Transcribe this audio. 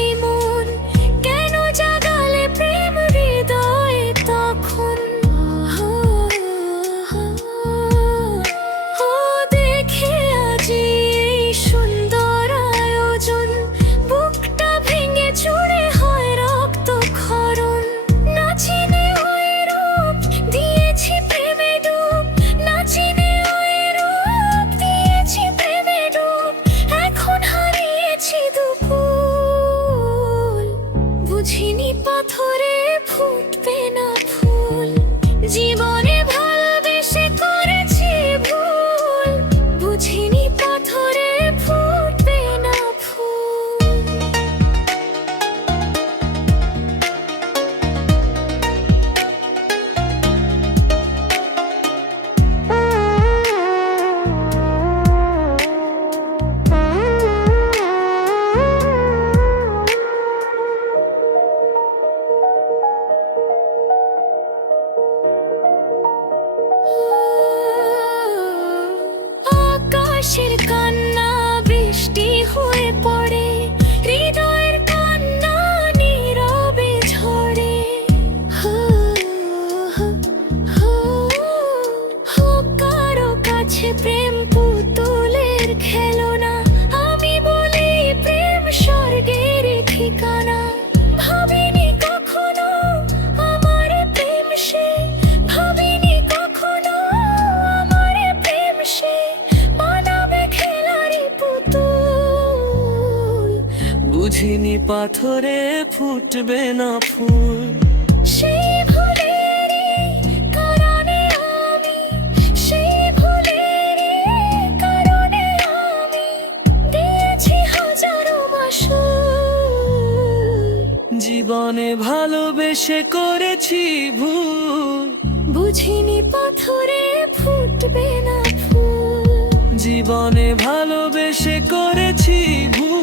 এই মন কেন জাগালে প্রেম হৃদয়ে তখন। ও দেখে আজি এই সুন্দর আয়োজন, বুকটা ভেঙে চুরে হয় রক্তক্ষরণ। না চিনে ওই রূপ দিয়েছি প্রেমে ডুব, না চিনে ওই রূপ দিয়েছি প্রেমে ডুব। এখন হারিয়েছি দুকুল, বুঝিনি পাথরে ফুটবে না ফুল। জীবনে ভালোবেসে করেছি ভুল, বুঝিনি পাথরে ফুটবে না ফুল। আকাশের কান্না বৃষ্টি হয়ে পড়ে, হৃদয়ের কান্না নীরবে ঝরে। কারো কাছে প্রেম পুতুলের খেলনা, আমি বলি প্রেম স্বর্গের ঠিকানা। ভাবিনি কখনো আমার প্রেম সে, ভাবিনি কখনো আমার প্রেম সে বানাবে খেলারি পুতুল। বুঝিনি পাথরে ফুটবে না ফুল। সেই ভুলেরই কারণে আমি, সেই ভুলেরই কারণে আমি দিয়েছি হাজারো মাসুল। জীবনে ভালোবেসে করেছি ভুল, বুঝিনি পাথরে ফুটবে না ফুল। জীবনে ভালোবেসে করেছি ভুল।